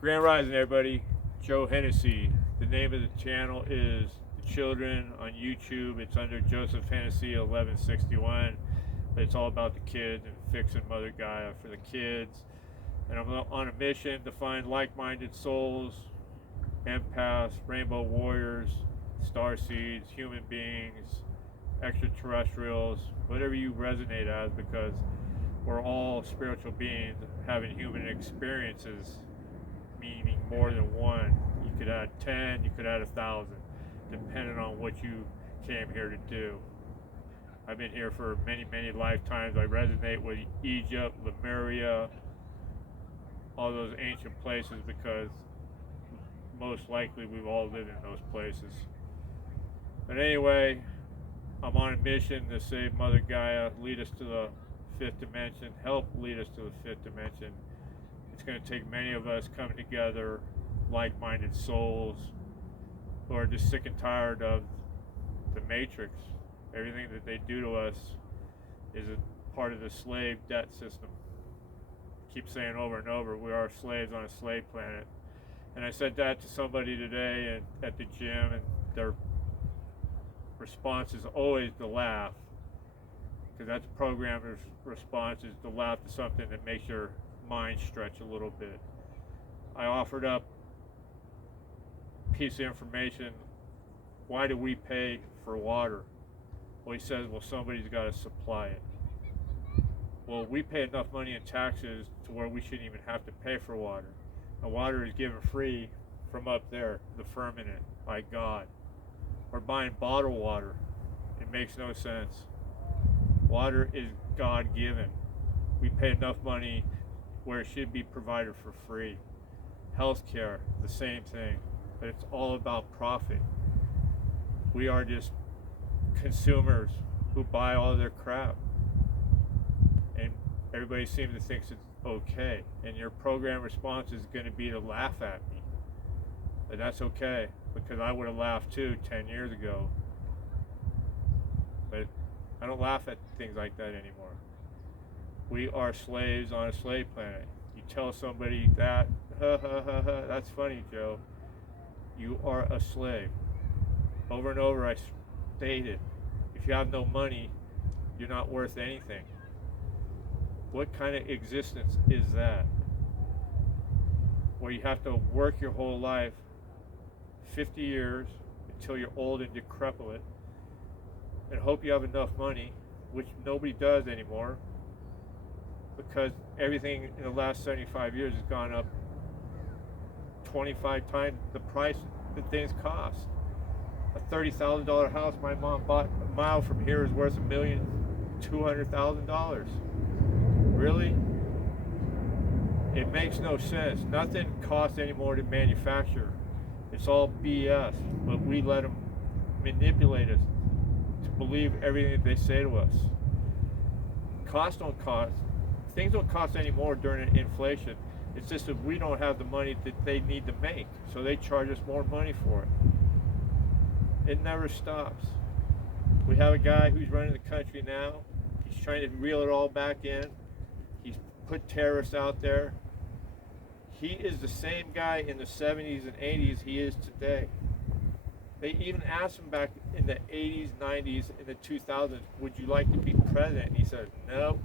Grand Rising, everybody. Joe Hennessy. The name of the channel is The Children on YouTube. It's under Joseph Hennessy 1161. But it's all about the kids and fixing Mother Gaia for the kids. And I'm on a mission to find like-minded souls, empaths, rainbow warriors, star seeds, human beings, extraterrestrials, whatever you resonate as, because we're all spiritual beings having human experiences, meaning more than one. You could add 10, you could add 1,000, depending on what you came here to do. I've been here for many, many lifetimes. I resonate with Egypt, Lemuria, all those ancient places, because most likely we've all lived in those places. But anyway, I'm on a mission to save Mother Gaia, lead us to the fifth dimension, help lead us to the fifth dimension. It's going to take many of us coming together, like-minded souls who are just sick and tired of the matrix. Everything that they do to us is a part of the slave debt system. I keep saying over and over, we are slaves on a slave planet. And I said that to somebody today at the gym, and their response is always to laugh, because that's the programmer's response, is to laugh to something that makes your mind stretch a little bit. I offered up a piece of information. Why do we pay for water? Well, he says, well, somebody's got to supply it. Well, we pay enough money in taxes to where we shouldn't even have to pay for water. And water is given free from up there, the firmament, by God. We're buying bottled water. It makes no sense. Water is God-given. We pay enough money where it should be provided for free. Healthcare, the same thing. But it's all about profit. We are just consumers who buy all their crap. And everybody seems to think it's okay. And your program response is going to be to laugh at me. But that's okay, because I would have laughed too 10 years ago. But I don't laugh at things like that anymore. We are slaves on a slave planet. You tell somebody that, that's funny, Joe. You are a slave. Over and over I stated, if you have no money, you're not worth anything. What kind of existence is that? Where you have to work your whole life, 50 years, until you're old and decrepit, and hope you have enough money, which nobody does anymore, because everything in the last 75 years has gone up 25 times the price that things cost. A $30,000 house my mom bought a mile from here is worth $1,200,000. Really? It makes no sense. Nothing costs anymore to manufacture. It's all BS, but we let them manipulate us to believe everything that they say to us. Costs don't cost. Things don't cost anymore during inflation. It's just that we don't have the money that they need to make, so they charge us more money for it. It never stops. We have a guy who's running the country now. He's trying to reel it all back in. He's put terrorists out there. He is the same guy in the 70s and 80s he is today. They even asked him back in the 80s, 90s, in the 2000s, would you like to be president? And he said, no,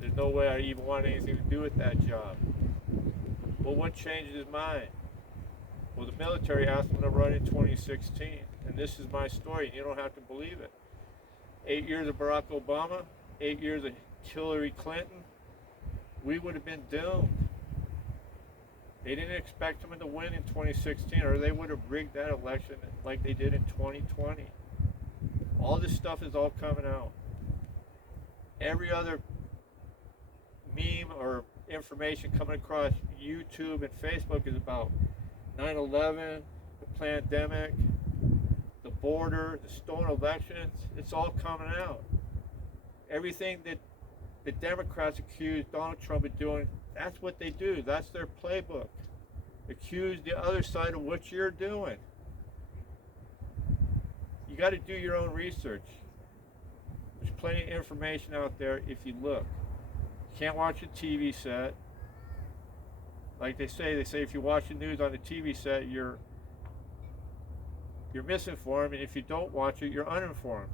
there's no way I even want anything to do with that job. Well, what changed his mind? Well, the military asked him to run in 2016. And this is my story, and you don't have to believe it. 8 years of Barack Obama, 8 years of Hillary Clinton, we would have been doomed. They didn't expect him to win in 2016, or they would have rigged that election like they did in 2020. All this stuff is all coming out. Every other meme or information coming across YouTube and Facebook is about 9/11, the pandemic, the border, the stolen elections. It's all coming out. Everything that the Democrats accused Donald Trump of doing, that's what they do. That's their playbook. Accuse the other side of what you're doing. You got to do your own research. There's plenty of information out there if you look. You can't watch a TV set. Like they say if you watch the news on the TV set, you're misinformed, and if you don't watch it, you're uninformed.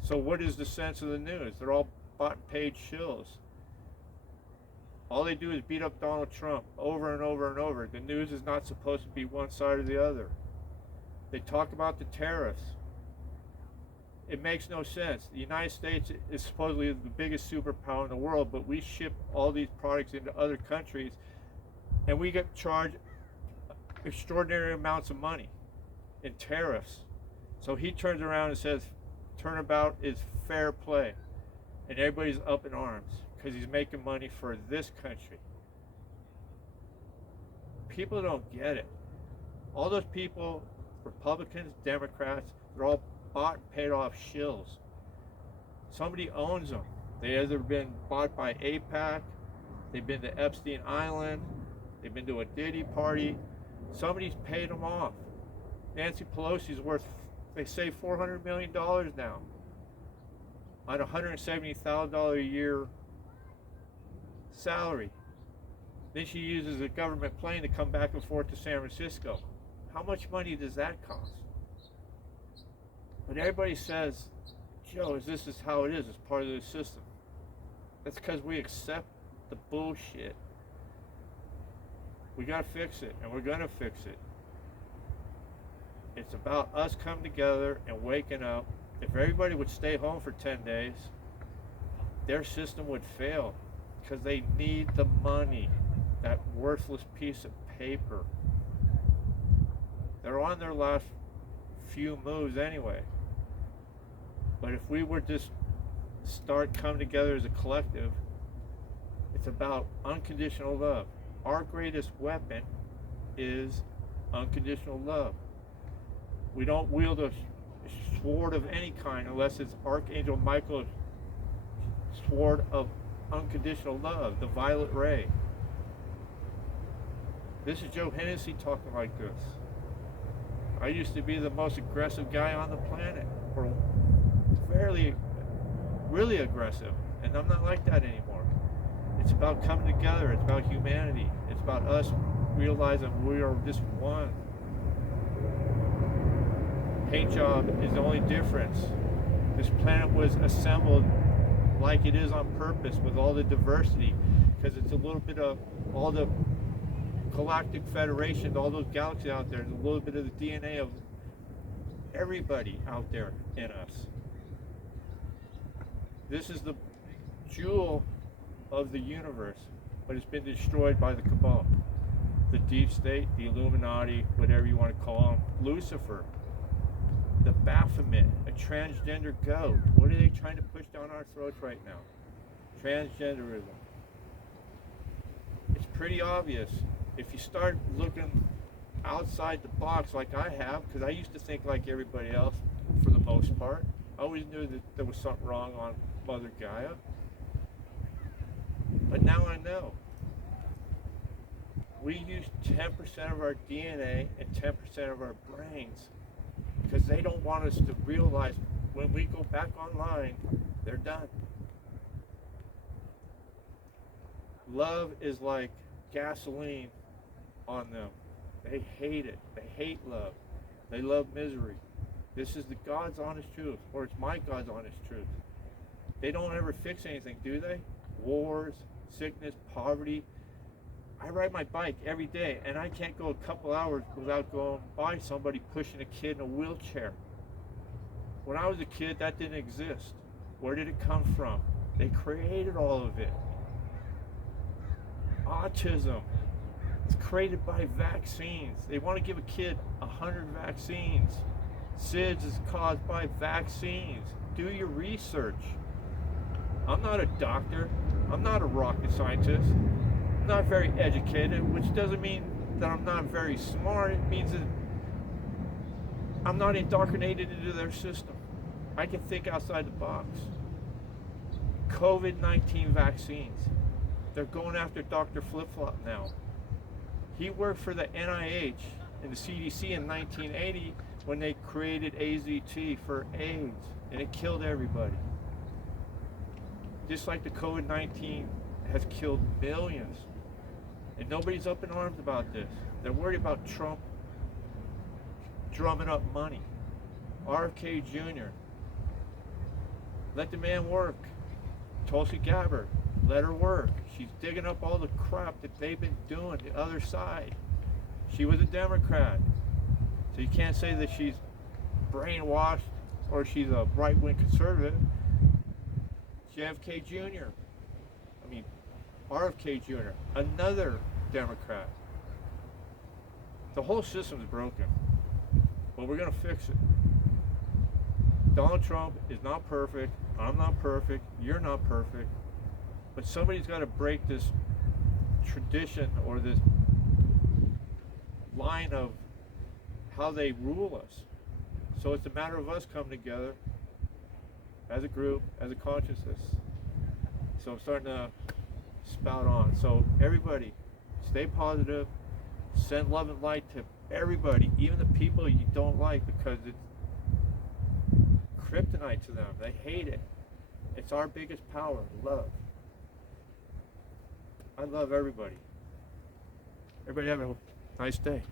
So what is the sense of the news? They're all bought and paid shills. All they do is beat up Donald Trump over and over and over. The news is not supposed to be one side or the other. They talk about the tariffs. It makes no sense. The United States is supposedly the biggest superpower in the world, but we ship all these products into other countries, and we get charged extraordinary amounts of money in tariffs. So he turns around and says, turnabout is fair play. And everybody's up in arms because he's making money for this country. People don't get it. All those people, Republicans, Democrats, they're all bought and paid off shills. Somebody owns them. They either been bought by AIPAC, they've been to Epstein Island, they've been to a Diddy party. Somebody's paid them off. Nancy Pelosi's worth, they say, $400 million now on a $170,000 a year salary. Then she uses a government plane to come back and forth to San Francisco. How much money does that cost? But everybody says, Joe, this is how it is. It's part of the system. That's because we accept the bullshit. We got to fix it, and we're going to fix it. It's about us coming together and waking up. If everybody would stay home for 10 days, their system would fail because they need the money, that worthless piece of paper. They're on their last few moves anyway. But if we were just start coming together as a collective, it's about unconditional love. Our greatest weapon is unconditional love. We don't wield a sword of any kind unless it's Archangel Michael's sword of unconditional love, the violet ray. This is Joe Hennessy talking like this. I used to be the most aggressive guy on the planet, or really aggressive, and I'm not like that anymore. It's about coming together. It's about humanity. It's about us realizing we are just one. Paint job is the only difference. This planet was assembled like it is on purpose with all the diversity, because it's a little bit of all the galactic federation, all those galaxies out there. There's a little bit of the DNA of everybody out there in us. This is the jewel of the universe, but it's been destroyed by the cabal, the deep state, the Illuminati, whatever you want to call them, Lucifer, the Baphomet, a transgender goat. What are they trying to push down our throats right now? Transgenderism. It's pretty obvious. If you start looking outside the box like I have, because I used to think like everybody else for the most part. I always knew that there was something wrong on Mother Gaia. But now I know. We use 10% of our DNA and 10% of our brains because they don't want us to realize when we go back online, they're done. Love is like gasoline on them. They hate it. They hate love. They love misery. This is the God's honest truth, or it's my God's honest truth. They don't ever fix anything, do they? Wars, sickness, poverty. I ride my bike every day, and I can't go a couple hours without going by somebody pushing a kid in a wheelchair. When I was a kid, that didn't exist. Where did it come from? They created all of it. Autism. It's created by vaccines. They want to give a kid 100 vaccines. SIDS is caused by vaccines. Do your research. I'm not a doctor. I'm not a rocket scientist. I'm not very educated, which doesn't mean that I'm not very smart. It means that I'm not indoctrinated into their system. I can think outside the box. COVID-19 vaccines. They're going after Dr. Flip-Flop now. He worked for the NIH and the CDC in 1980 when they created AZT for AIDS, and it killed everybody. Just like the COVID-19 has killed millions. And nobody's up in arms about this. They're worried about Trump drumming up money. RFK Jr., let the man work. Tulsi Gabbard, let her work. She's digging up all the crap that they've been doing, the other side. She was a Democrat. So you can't say that she's brainwashed or she's a right-wing conservative. JFK Jr., RFK Jr., another Democrat. The whole system's broken, but we're going to fix it. Donald Trump is not perfect. I'm not perfect. You're not perfect. But somebody's got to break this tradition or this line of how they rule us. So it's a matter of us coming together as a group, as a consciousness. So I'm starting to spout on. So everybody, stay positive. Send love and light to everybody, even the people you don't like, because it's kryptonite to them. They hate it. It's our biggest power, love. I love everybody. Everybody have a nice day.